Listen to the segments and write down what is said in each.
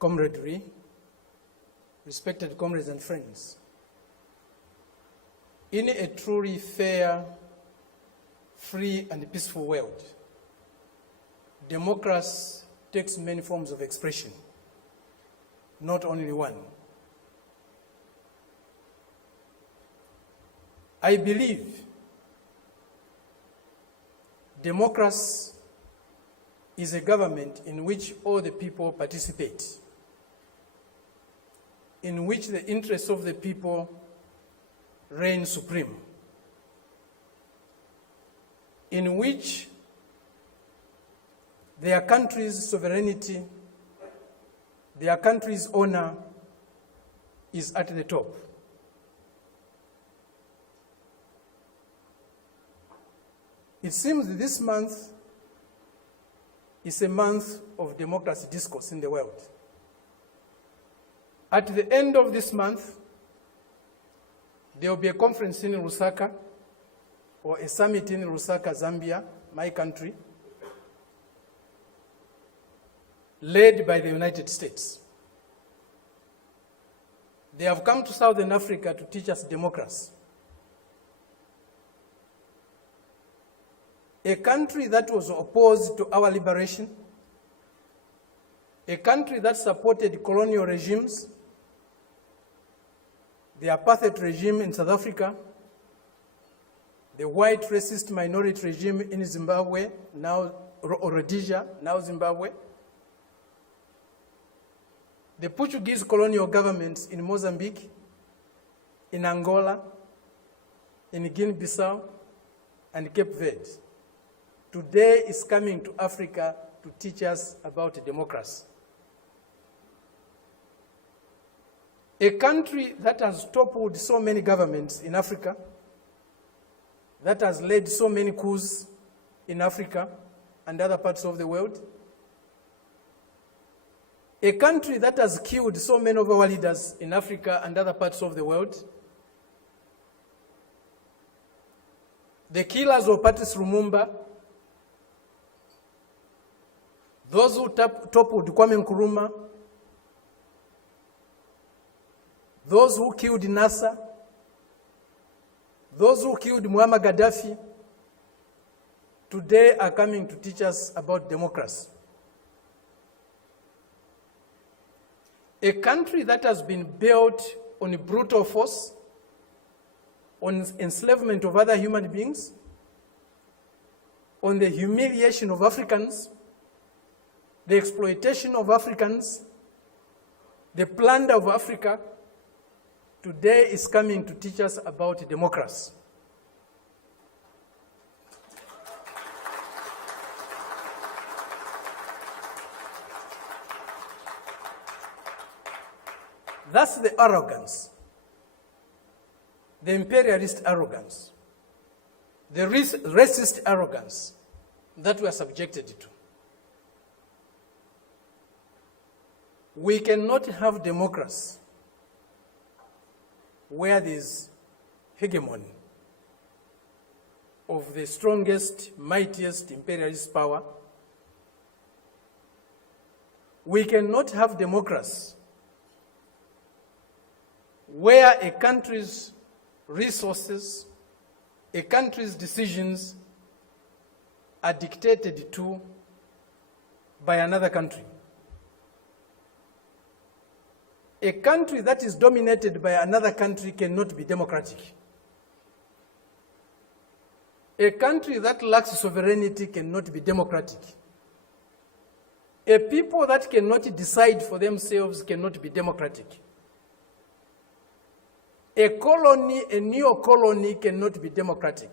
camaraderie, respected comrades and friends. In a truly fair, free and peaceful world, democracy takes many forms of expression, not only one. I believe democracy is a government in which all the people participate, in which the interests of the people reign supreme, in which their country's sovereignty, their country's honor is at the top. It seems that this month is a month of democracy discourse in the world. At the end of this month, there will be a conference in Lusaka, or a summit in Lusaka, Zambia, my country, led by the United States. They have come to Southern Africa to teach us democracy. A country that was opposed to our liberation, a country that supported colonial regimes, the apartheid regime in South Africa, the white racist minority regime in Zimbabwe, now Rhodesia, now Zimbabwe, the Portuguese colonial governments in Mozambique, in Angola, in Guinea-Bissau, and Cape Verde, today is coming to Africa to teach us about democracy. A country that has toppled so many governments in Africa, that has led so many coups in Africa and other parts of the world, a country that has killed so many of our leaders in Africa and other parts of the world, the killers of Patrice Lumumba, those who toppled Kwame Nkrumah, those who killed Nasser, those who killed Muammar Gaddafi, today are coming to teach us about democracy. A country that has been built on brutal force, on enslavement of other human beings, on the humiliation of Africans, the exploitation of Africans, the plunder of Africa, today is coming to teach us about democracy. That's the arrogance, the imperialist arrogance, the racist arrogance that we are subjected to. We cannot have democracy where there is hegemony of the strongest, mightiest imperialist power. We cannot have democracy where a country's resources, a country's decisions are dictated to by another country. A country that is dominated by another country cannot be democratic. A country that lacks sovereignty cannot be democratic. A people that cannot decide for themselves cannot be democratic. A colony, a neo-colony cannot be democratic.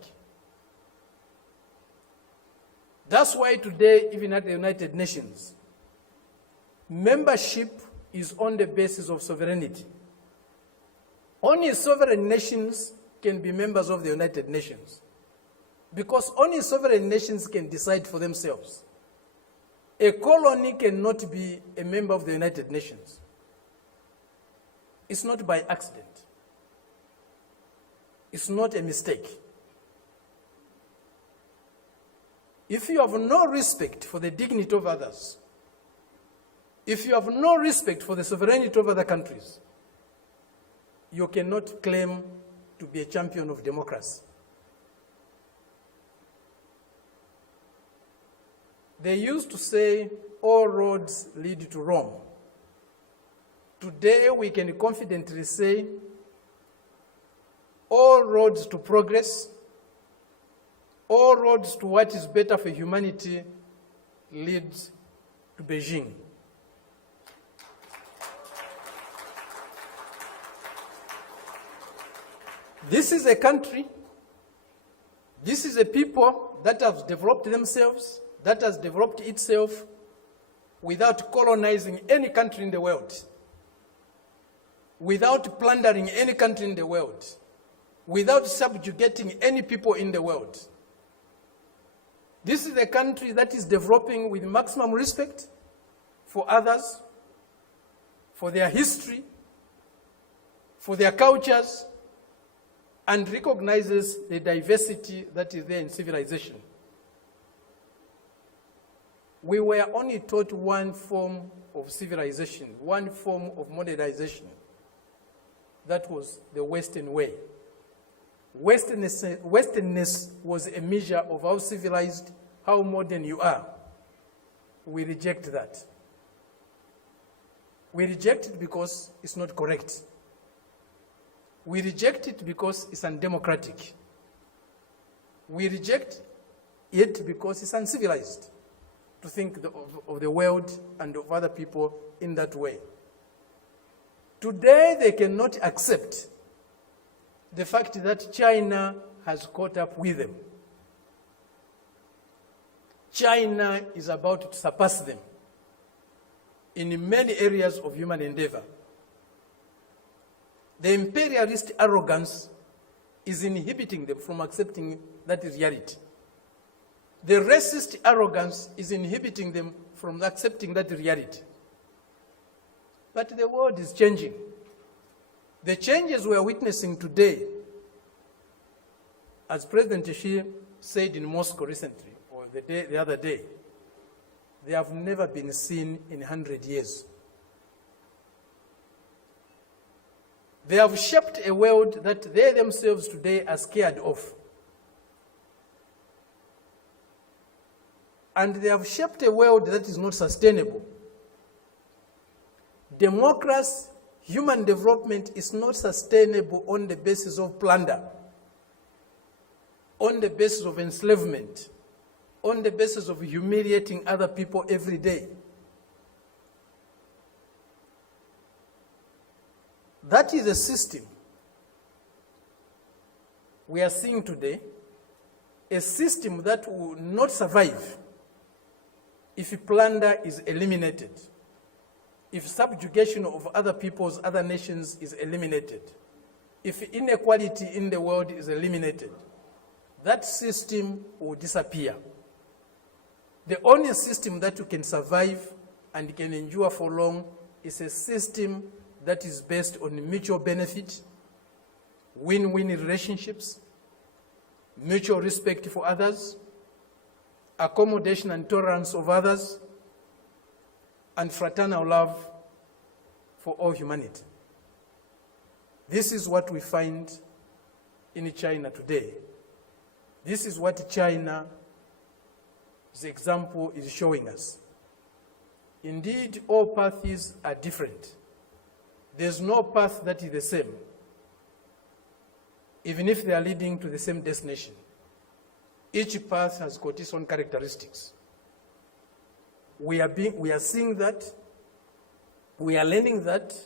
That's why today, even at the United Nations, membership is on the basis of sovereignty. Only sovereign nations can be members of the United Nations, because only sovereign nations can decide for themselves. A colony cannot be a member of the United Nations. It's not by accident. It's not a mistake. If you have no respect for the dignity of others, If you have no respect for the sovereignty of other countries, you cannot claim to be a champion of democracy. They used to say, all roads lead to Rome. Today, we can confidently say, all roads to progress, all roads to what is better for humanity lead to Beijing. This is a country, this is a people that have developed themselves, that has developed itself without colonizing any country in the world, without plundering any country in the world, without subjugating any people in the world. This is a country that is developing with maximum respect for others, for their history, for their cultures, and recognizes the diversity that is there in civilization. We were only taught one form of civilization, one form of modernization. That was the Western way. Westernness was a measure of how civilized, how modern you are. We reject that. We reject it because it's not correct. We reject it because it's undemocratic. We reject it because it's uncivilized to think of the world and of other people in that way. Today, they cannot accept the fact that China has caught up with them. China is about to surpass them in many areas of human endeavor. The imperialist arrogance is inhibiting them from accepting that reality. The racist arrogance is inhibiting them from accepting that reality. But the world is changing. The changes we are witnessing today, as President Xi said in Moscow recently, or the other day, they have never been seen in 100 years. They have shaped a world that they themselves today are scared of. And they have shaped a world that is not sustainable. Democracy, human development is not sustainable on the basis of plunder, on the basis of enslavement, on the basis of humiliating other people every day. That is a system we are seeing today, a system that will not survive if plunder is eliminated, if subjugation of other peoples, other nations is eliminated, if inequality in the world is eliminated. That system will disappear. The only system that can survive and can endure for long is a system that is based on mutual benefit, win-win relationships, mutual respect for others, accommodation and tolerance of others, and fraternal love for all humanity. This is what we find in China today. This is what China's example is showing us. Indeed, all paths are different. There's no path that is the same, even if they are leading to the same destination. Each path has got its own characteristics. We are seeing that, we are learning that,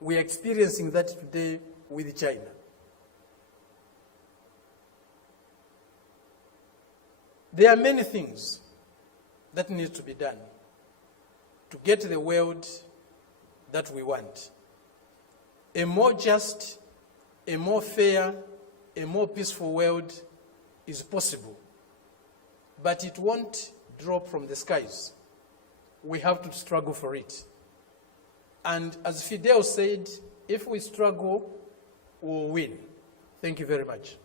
we are experiencing that today with China. There are many things that need to be done to get the world that we want. A more just, a more fair, a more peaceful world is possible. But it won't drop from the skies. We have to struggle for it. And as Fidel said, if we struggle, we'll win. Thank you very much.